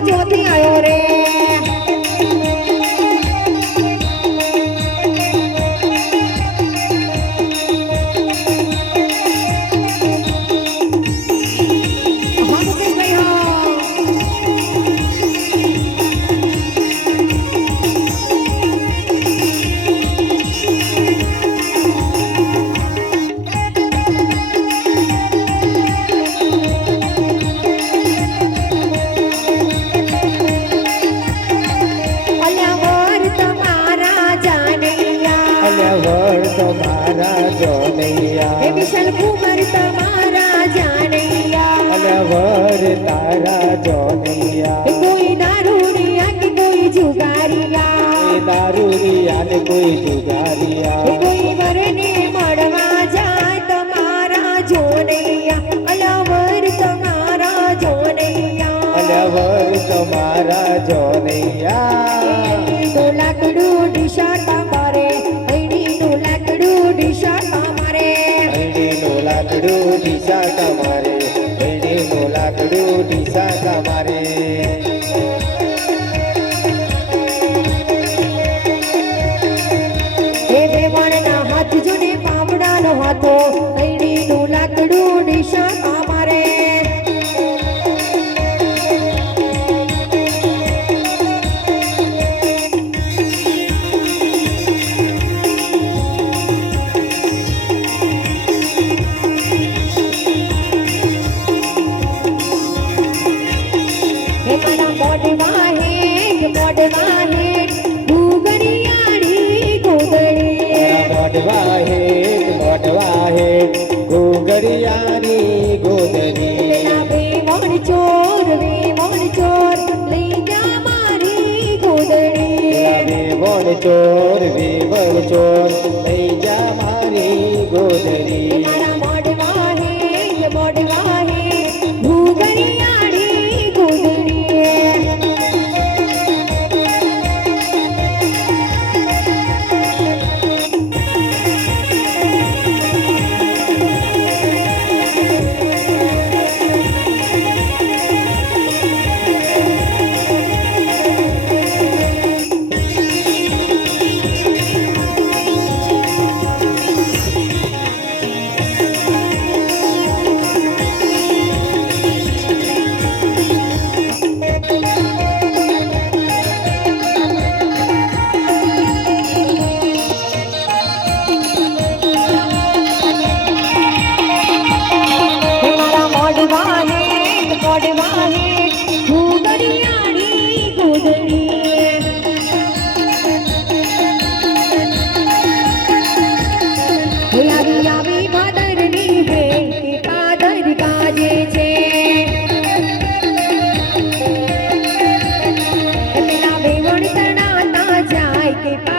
ચોથી આવ્યો રે વિશાલ કુમાર તમારા જાનૈયા અને વર તારા જોનૈયા કોઈ દારૂડિયા કે કોઈ જુગારિયા દારૂડિયા ને કોઈ જુગારિયા કોઈ વરને મળવા જાય તમારા જોનૈયા અલવર તમારા જોનૈયા અલવર તમારા જોનૈયા તો લાકડું દિશા તમારે લાકડું દિશા તમારે નો લાકડું દિશા તમારે હે દેવાના હાથ જોડે પામડાનો હાથો નું લાકડું દિશા તમારે ગોગડિયાની ગોદરી ચોર લઈ જા મારી ગોદડી ચોર લઈ જા મારી ગોદરી મોડવા હે ભૂગડિયાળી ગોદડી que